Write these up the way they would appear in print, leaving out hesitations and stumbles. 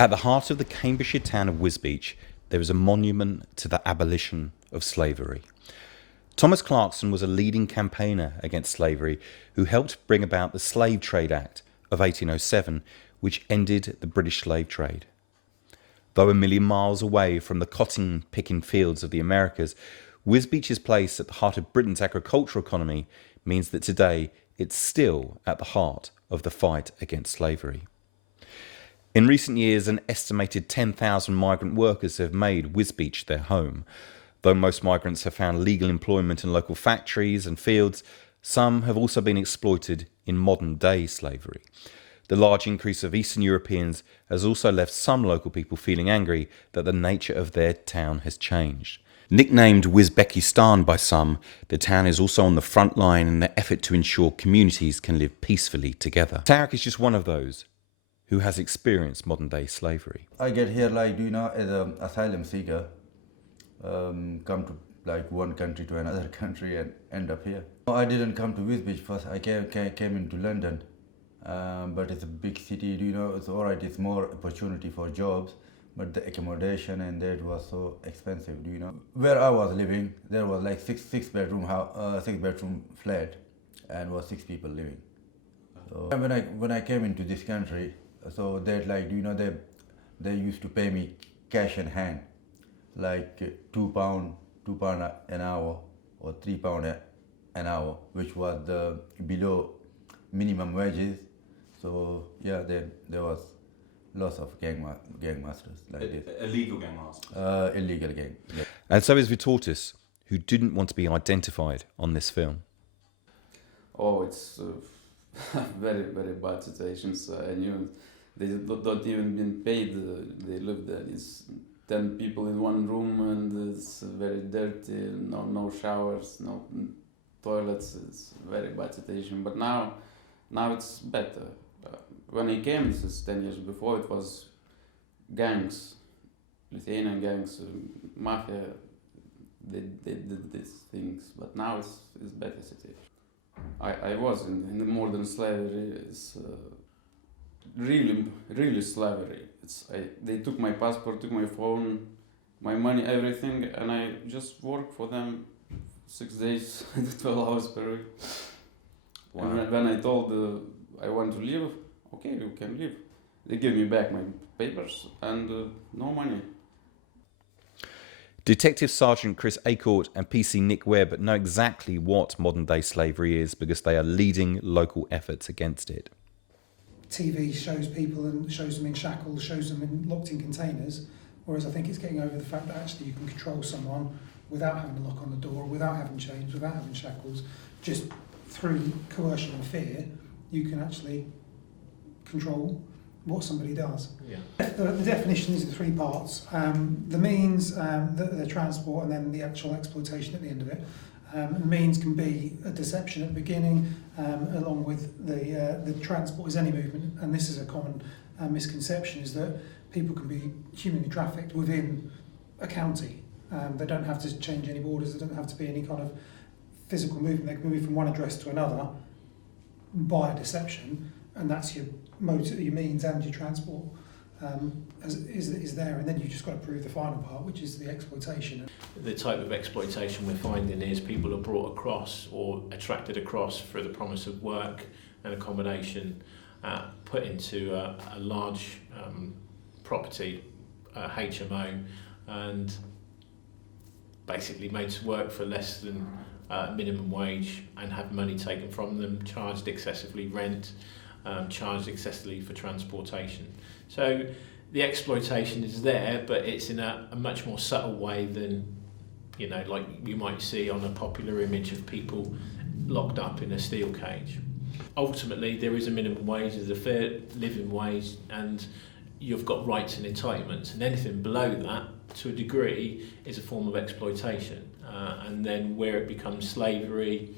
At the heart of the Cambridgeshire town of Wisbech, there is a monument to the abolition of slavery. Thomas Clarkson was a leading campaigner against slavery who helped bring about the Slave Trade Act of 1807, which ended the British slave trade. Though a million miles away from the cotton-picking fields of the Americas, Wisbech's place at the heart of Britain's agricultural economy means that today it's still at the heart of the fight against slavery. In recent years, an estimated 10,000 migrant workers have made Wisbech their home. Though most migrants have found legal employment in local factories and fields, some have also been exploited in modern-day slavery. The large increase of Eastern Europeans has also left some local people feeling angry that the nature of their town has changed. Nicknamed Wisbechistan by some, the town is also on the front line in the effort to ensure communities can live peacefully together. Tarek is just one of those who has experienced modern-day slavery. I get here as an asylum seeker, come to one country to another country and end up here. I didn't come to Wisbech first. I came into London, but it's a big city. It's all right. It's more opportunity for jobs, but the accommodation and that was so expensive. Where I was living, there was like six bedroom flat, and was 6 people living. So when I came into this country, so that they used to pay me cash in hand, like £2 an hour or £3 an hour, which was the below minimum wages. So yeah, there was lots of gang masters like this. Illegal gang masters? Illegal gang. Yeah. And so is Vitortis, who didn't want to be identified on this film. Oh, it's very, very bad situations. They don't even been paid. They live there. It's 10 people in one room, and it's very dirty. No showers, no toilets. It's a very bad situation. But now it's better. When I came, this is 10 years before, it was gangs, Lithuanian gangs, mafia. They did these things, but now it's better situation. I was in the modern slavery. It's really slavery. They took my passport, took my phone, my money, everything, and I just worked for them 6 days, 12 hours per week. Wow. And when I told I want to leave, okay, you can leave. They give me back my papers and no money. Detective Sergeant Chris Acortt and PC Nick Webb know exactly what modern-day slavery is because they are leading local efforts against it. TV shows people and shows them in shackles, shows them locked in containers, whereas I think it's getting over the fact that actually you can control someone without having a lock on the door, without having chains, without having shackles, just through coercion and fear, you can actually control what somebody does. Yeah. The definition is in 3 parts. The means, the transport, and then the actual exploitation at the end of it. The means can be a deception at the beginning, along with the transport is any movement, and this is a common misconception, is that people can be humanly trafficked within a county. They don't have to change any borders, there don't have to be any kind of physical movement. They can move from one address to another by deception, and that's your means and your transport is there, and then you've just got to prove the final part, which is the exploitation. The type of exploitation we're finding is people are brought across or attracted across for the promise of work and accommodation, put into a large property, HMO, and basically made to work for less than minimum wage and have money taken from them, charged excessively rent, charged excessively for transportation. So the exploitation is there, but it's in a much more subtle way than, like you might see on a popular image of people locked up in a steel cage. Ultimately, there is a minimum wage, there's a fair living wage, and you've got rights and entitlements, and anything below that, to a degree, is a form of exploitation. And then where it becomes slavery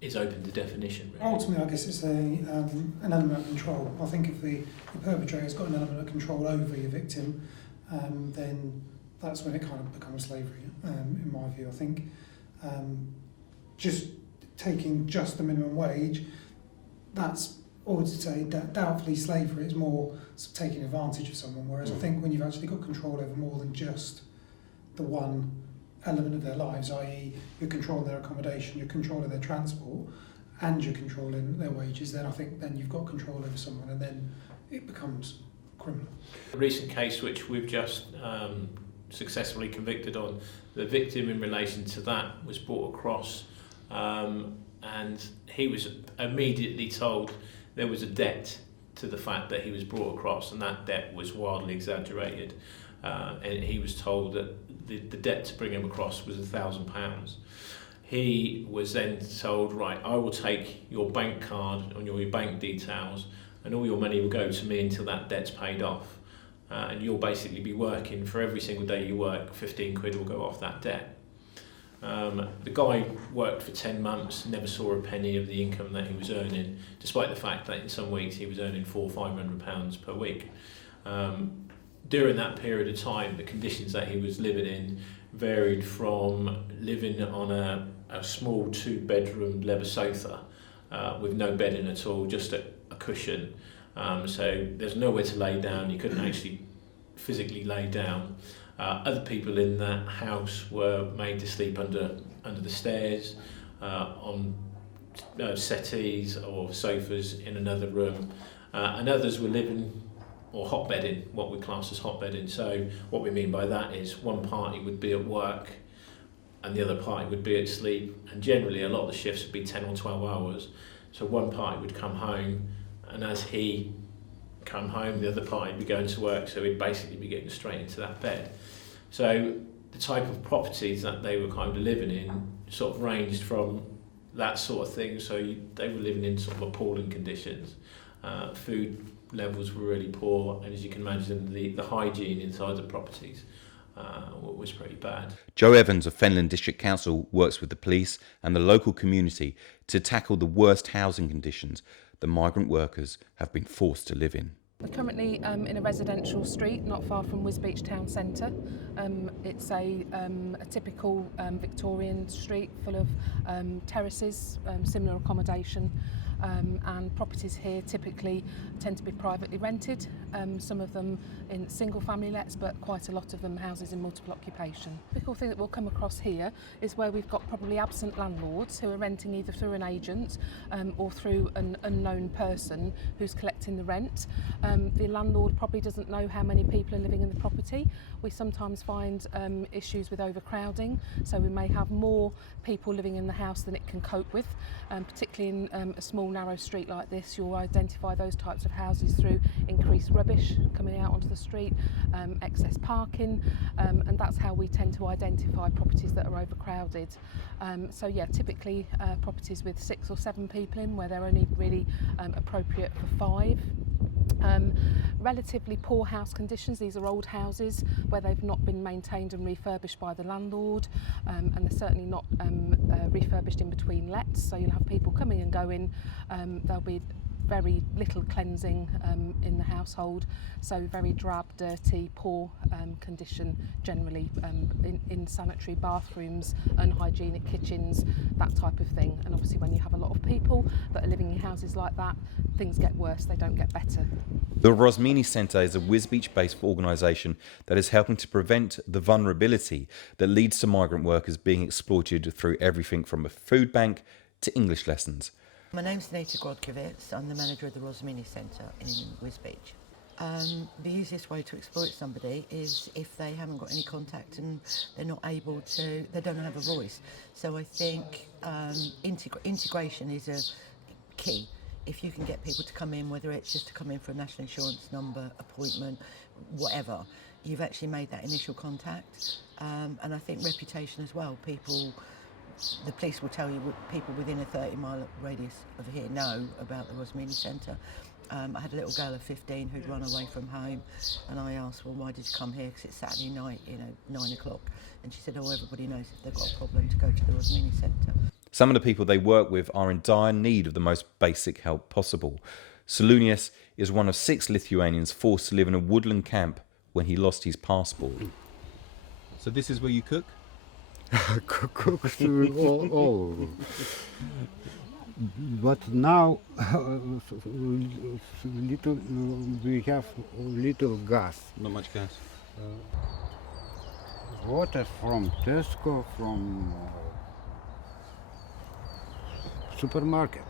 is open to definition. Really. Ultimately, I guess it's an element of control. I think if the perpetrator's got an element of control over your victim, then that's when it kind of becomes slavery, in my view. I think just taking just the minimum wage, that's or to say doubtfully slavery is more taking advantage of someone, whereas I think when you've actually got control over more than just the one element of their lives, i.e. you're controlling their accommodation, you're controlling their transport, and you're controlling their wages, then I think then you've got control over someone, and then it becomes criminal. A recent case which we've just successfully convicted on, the victim in relation to that was brought across, and he was immediately told there was a debt to the fact that he was brought across, and that debt was wildly exaggerated, and he was told that the debt to bring him across was £1,000. He was then told, right, I will take your bank card and your bank details, and all your money will go to me until that debt's paid off. And you'll basically be working for every single day you work, 15 quid will go off that debt. The guy worked for 10 months, never saw a penny of the income that he was earning, despite the fact that in some weeks he was earning £400 or £500 per week. During that period of time, the conditions that he was living in varied from living on a small 2-bedroom leather sofa with no bedding at all, just a cushion. So there's nowhere to lay down, you couldn't actually physically lay down. Other people in that house were made to sleep under the stairs, on settees or sofas in another room, and others were living or hotbedding, what we class as hotbedding. So what we mean by that is one party would be at work and the other party would be at sleep, and generally a lot of the shifts would be 10 or 12 hours. So one party would come home, and as he come home, the other party would be going to work, so he'd basically be getting straight into that bed. So the type of properties that they were kind of living in sort of ranged from that sort of thing. So they were living in sort of appalling conditions. Food levels were really poor, and as you can imagine, the hygiene inside the properties was pretty bad. Joe Evans of Fenland District Council works with the police and the local community to tackle the worst housing conditions the migrant workers have been forced to live in. We're currently in a residential street not far from Wisbech town centre. It's a typical Victorian street full of terraces, similar accommodation, and properties here typically tend to be privately rented, some of them in single family lets, but quite a lot of them houses in multiple occupation. The typical thing that we'll come across here is where we've got probably absent landlords who are renting either through an agent or through an unknown person who's collecting the rent. The landlord probably doesn't know how many people are living in the property. We sometimes find issues with overcrowding, so we may have more people living in the house than it can cope with, particularly in a small narrow street like this. You'll identify those types of houses through increased rubbish coming out onto the street, excess parking, and that's how we tend to identify properties that are overcrowded. So yeah, typically properties with 6 or 7 people in, where they're only really appropriate for 5. Relatively poor house conditions. These are old houses where they've not been maintained and refurbished by the landlord, and they're certainly not refurbished in between lets, so you'll have people coming and going. There'll be very little cleansing in the household, so very drab, dirty, poor condition generally, in sanitary bathrooms, unhygienic kitchens, that type of thing. And obviously when you have a lot of people that are living in houses like that, things get worse, they don't get better. The Rosmini Centre is a Wisbech-based organisation that is helping to prevent the vulnerability that leads to migrant workers being exploited through everything from a food bank to English lessons. My name's Nita Grodkiewicz. I'm the manager of the Rosmini Centre in Wisbech. The easiest way to exploit somebody is if they haven't got any contact and they're not able to, they don't have a voice. So I think integration is a key. If you can get people to come in, whether it's just to come in for a national insurance number, appointment, whatever, you've actually made that initial contact. And I think reputation as well. The police will tell you, people within a 30-mile radius of here know about the Rosmini Centre. I had a little girl of 15 who'd run away from home, and I asked, well, why did you come here? Because it's Saturday night, 9 o'clock. And she said, oh, everybody knows if they've got a problem to go to the Rosmini Centre. Some of the people they work with are in dire need of the most basic help possible. Salunius is one of 6 Lithuanians forced to live in a woodland camp when he lost his passport. So this is where you cook? Cook through all. But now little we have little gas. Not much gas. Water from Tesco, from supermarket.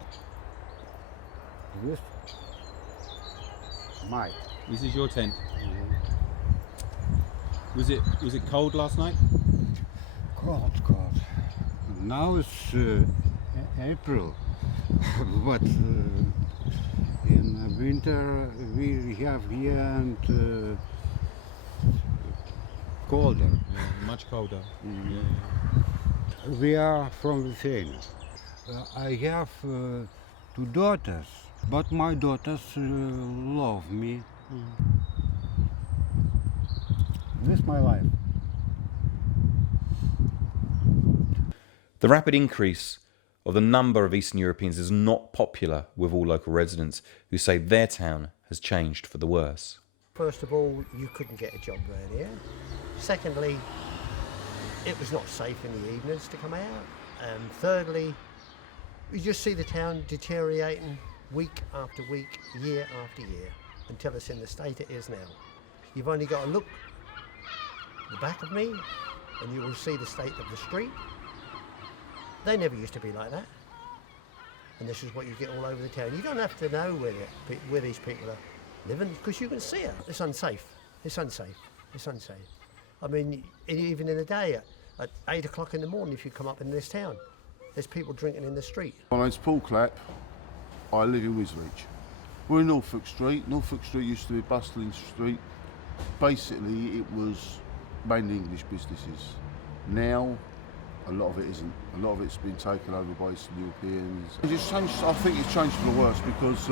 This my. This is your tent. Was it cold last night? Cold. Now it's April, but in winter we have here and colder. Yeah, much colder. Yeah. We are from Lithuania. I have two daughters, but my daughters love me. This is my life. The rapid increase of the number of Eastern Europeans is not popular with all local residents who say their town has changed for the worse. First of all, you couldn't get a job around here. Secondly, it was not safe in the evenings to come out. And thirdly, you just see the town deteriorating week after week, year after year, until it's in the state it is now. You've only got to look at the back of me and you will see the state of the street. They never used to be like that. And this is what you get all over the town. You don't have to know where these people are living because you can see it. It's unsafe. It's unsafe. It's unsafe. I mean, even in the day, at 8 o'clock in the morning, if you come up in this town, there's people drinking in the street. My name's Paul Clapp. I live in Wisbech. We're in Norfolk Street. Norfolk Street used to be a bustling street. Basically, it was mainly English businesses. Now, a lot of it isn't. A lot of it's been taken over by Eastern Europeans. It's changed, I think it's changed for the worse because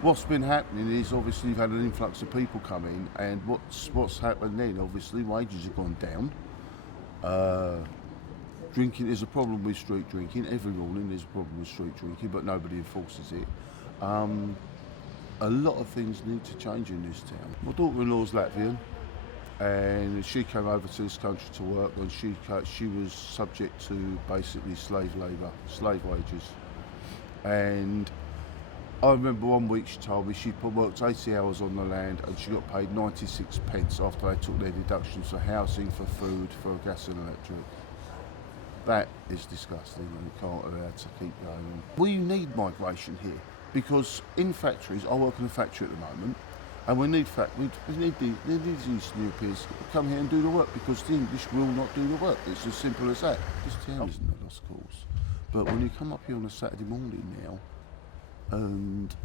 what's been happening is obviously you've had an influx of people come in, and what's happened then, obviously wages have gone down. Drinking is a problem with street drinking. Every morning there's a problem with street drinking, but nobody enforces it. A lot of things need to change in this town. My daughter-in-law's Latvian, and she came over to this country to work, and she was subject to basically slave labour, slave wages. And I remember one week she told me she worked 80 hours on the land and she got paid 96 pence after they took their deductions for housing, for food, for gas and electric. That is disgusting and it can't allow to keep going on. We need migration here because in factories, I work in a factory at the moment, and we need these Eastern Europeans to come here and do the work because the English will not do the work. It's as simple as that. This town isn't a lost cause. But when you come up here on a Saturday morning now, and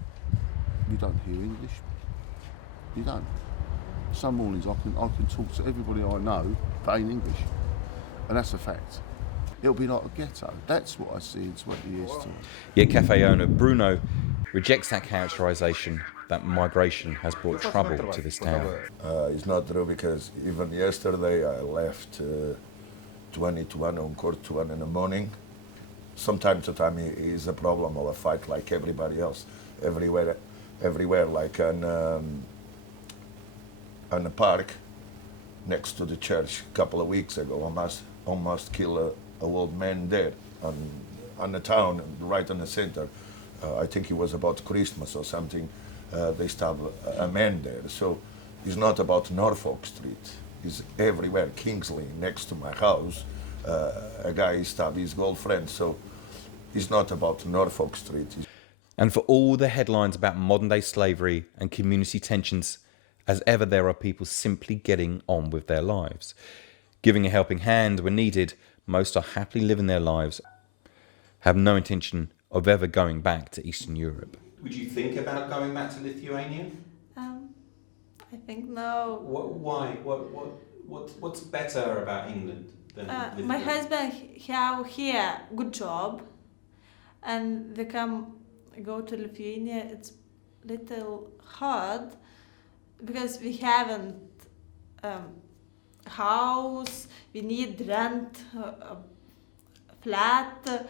you don't hear English, you don't. Some mornings I can talk to everybody I know that ain't English, and that's a fact. It'll be like a ghetto. That's what I see in 20 years' time. Yet cafe owner Bruno rejects that characterisation that migration has brought trouble to this town. It's not true because even yesterday I left 20 to 1 on court to 1 in the morning. From time to time it is a problem or a fight like everybody else. Everywhere like on a park next to the church a couple of weeks ago, almost killed a old man there on the town, right in the center. I think it was about Christmas or something. They stabbed a man there. So it's not about Norfolk Street. It's everywhere. Kingsley, next to my house, a guy stabbed his girlfriend. So it's not about Norfolk Street. And for all the headlines about modern-day slavery and community tensions, as ever there are people simply getting on with their lives. Giving a helping hand when needed, most are happily living their lives, have no intention of ever going back to Eastern Europe. Would you think about going back to Lithuania? I think no. Why? What's better about England than Lithuania? My husband have here good job, and they go to Lithuania. It's little hard because we haven't house. We need rent a flat.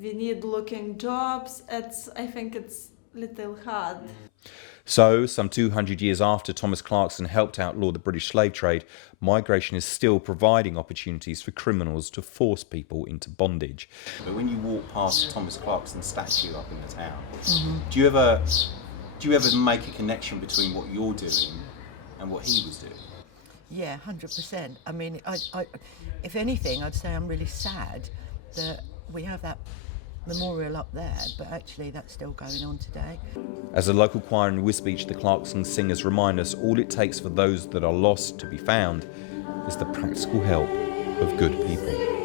We need looking jobs. I think it's little hard. So, some 200 years after Thomas Clarkson helped outlaw the British slave trade, migration is still providing opportunities for criminals to force people into bondage. But when you walk past Thomas Clarkson's statue up in the town, do you ever make a connection between what you're doing and what he was doing? Yeah, 100%. I mean, I, if anything, I'd say I'm really sad that we have that memorial up there, but actually that's still going on today. As a local choir in Wisbech, the Clarkson singers remind us all it takes for those that are lost to be found is the practical help of good people.